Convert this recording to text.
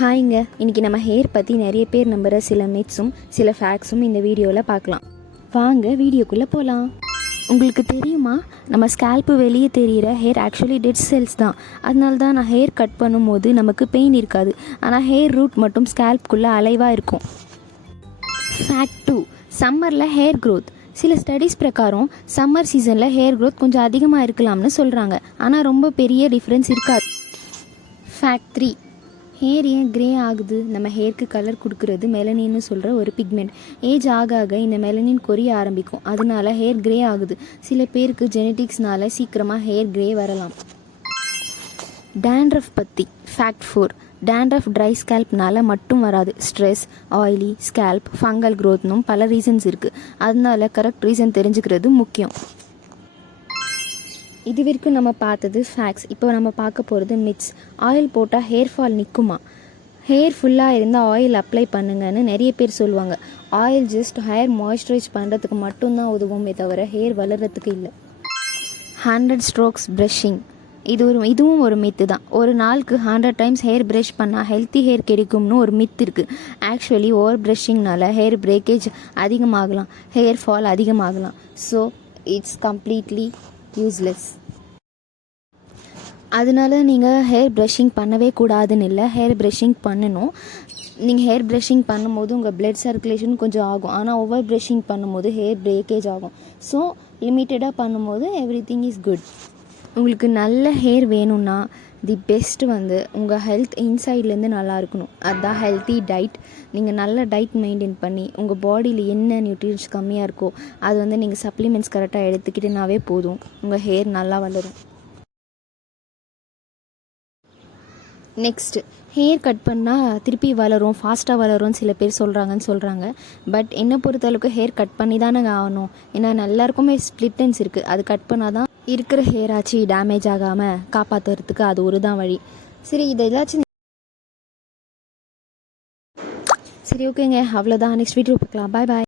ஹாய்ங்க, இன்றைக்கி நம்ம ஹேர் பற்றி நிறைய பேர் நம்புகிற சில மித்ஸும் சில ஃபேக்ட்ஸும் இந்த வீடியோவில் பார்க்கலாம். வாங்க வீடியோக்குள்ளே போகலாம். உங்களுக்கு தெரியுமா, நம்ம ஸ்கேல்ப்பு வெளியே தெரிகிற ஹேர் ஆக்சுவலி டெட் செல்ஸ் தான். அதனால தான் நான் ஹேர் கட் பண்ணும்போது நமக்கு பெயின் இருக்காது, ஆனால் ஹேர் ரூட் மட்டும் ஸ்கேல்ப்புக்குள்ளே அலைவாக இருக்கும். ஃபேக்ட் 2, சம்மரில் ஹேர் க்ரோத். சில ஸ்டடீஸ் பிரகாரம் சம்மர் சீசனில் ஹேர் க்ரோத் கொஞ்சம் அதிகமாக இருக்கலாம்னு சொல்கிறாங்க, ஆனால் ரொம்ப பெரிய டிஃப்ரென்ஸ் இருக்காது. ஃபேக்ட் 3, ஹேர் ஏன் க்ரே ஆகுது? நம்ம ஹேருக்கு கலர் கொடுக்குறது மெலனின்னு சொல்கிற ஒரு பிக்மெண்ட். ஏஜ் ஆக ஆக இந்த மெலனின் கொரிய ஆரம்பிக்கும், அதனால ஹேர் க்ரே ஆகுது. சில பேருக்கு ஜெனட்டிக்ஸ்னால சீக்கிரமாக ஹேர் க்ரே வரலாம். டேண்ட்ரஃப் பற்றி ஃபேக்ட் 4, டேண்ட்ரஃப் ட்ரை ஸ்கேல்ப்னால மட்டும் வராது. ஸ்ட்ரெஸ், ஆயிலி ஸ்கேல்ப், ஃபங்கல் க்ரோத்னும் பல ரீசன்ஸ் இருக்குது. அதனால கரெக்ட் ரீசன் தெரிஞ்சுக்கிறது முக்கியம். இது வரைக்கும் நம்ம பார்த்தது ஃபேக்ட்ஸ். இப்போ நம்ம பார்க்க போகிறது மித்ஸ். ஆயில் போட்டால் ஹேர் ஃபால் நிற்குமா? ஹேர் ஃபுல்லாக இருந்தால் ஆயில் அப்ளை பண்ணுங்கன்னு நிறைய பேர் சொல்லுவாங்க. ஆயில் ஜஸ்ட் ஹேர் மாய்ஸ்சரைஸ் பண்ணுறதுக்கு மட்டும்தான் உதவுமே தவிர ஹேர் வளர்கிறதுக்கு இல்லை. 100 ஸ்ட்ரோக்ஸ் ப்ரஷிங், இதுவும் ஒரு மித்து தான். ஒரு நாளுக்கு 100 டைம்ஸ் ஹேர் ப்ரஷ் பண்ணால் ஹெல்த்தி ஹேர் கிடைக்கும்னு ஒரு மித் இருக்குது. ஆக்சுவலி ஓவர் ப்ரஷிங்னால ஹேர் பிரேக்கேஜ் அதிகமாகலாம், ஹேர் ஃபால் அதிகமாகலாம். So it's completely useless. அதனால நீங்கள் ஹேர் ப்ரஷிங் பண்ணவே கூடாதுன்னு இல்லை, ஹேர் ப்ரஷிங் பண்ணணும். நீங்கள் ஹேர் ப்ரஷிங் பண்ணும்போது உங்கள் பிளட் சர்க்குலேஷன் கொஞ்சம் ஆகும், ஆனால் ஓவர் ப்ரஷிங் பண்ணும்போது ஹேர் பிரேக்கேஜ் ஆகும். ஸோ லிமிட்டடாக பண்ணும்போது எவ்ரிதிங் இஸ் குட். உங்களுக்கு நல்ல ஹேர் வேணும்னா தி பெஸ்ட் உங்கள் ஹெல்த் இன்சைட்லேருந்து நல்லா இருக்கணும். அதுதான் ஹெல்த்தி டயட். நீங்கள் நல்ல டயட் மெயின்டைன் பண்ணி உங்கள் பாடியில் என்ன நியூட்ரியன்ஸ் கம்மியாக இருக்கோ அது நீங்கள் சப்ளிமெண்ட்ஸ் கரெக்டாக எடுத்துக்கிட்டனாவே போதும், உங்கள் ஹேர் நல்லா வளரும். நெக்ஸ்ட்டு, ஹேர் கட் பண்ணால் திருப்பி வளரும், ஃபாஸ்ட்டாக வளரும்னு சில பேர் சொல்கிறாங்க. பட் என்னை பொறுத்தளவுக்கு ஹேர் கட் பண்ணி தானே ஆகணும். ஏன்னா எல்லாருக்குமே ஸ்ப்ளிட் எண்ட்ஸ் இருக்குது. அது கட் பண்ணால் தான் இருக்கிற ஹேர் ஆச்சு டேமேஜ் ஆகாமல் காப்பாற்றுறதுக்கு அது ஒரு தான் வழி. சரி, இது ஏதாச்சும் சரி ஓகேங்க, அவ்வளோதான். நெக்ஸ்ட் வீடியோ பார்க்கலாம். பாய் பாய்.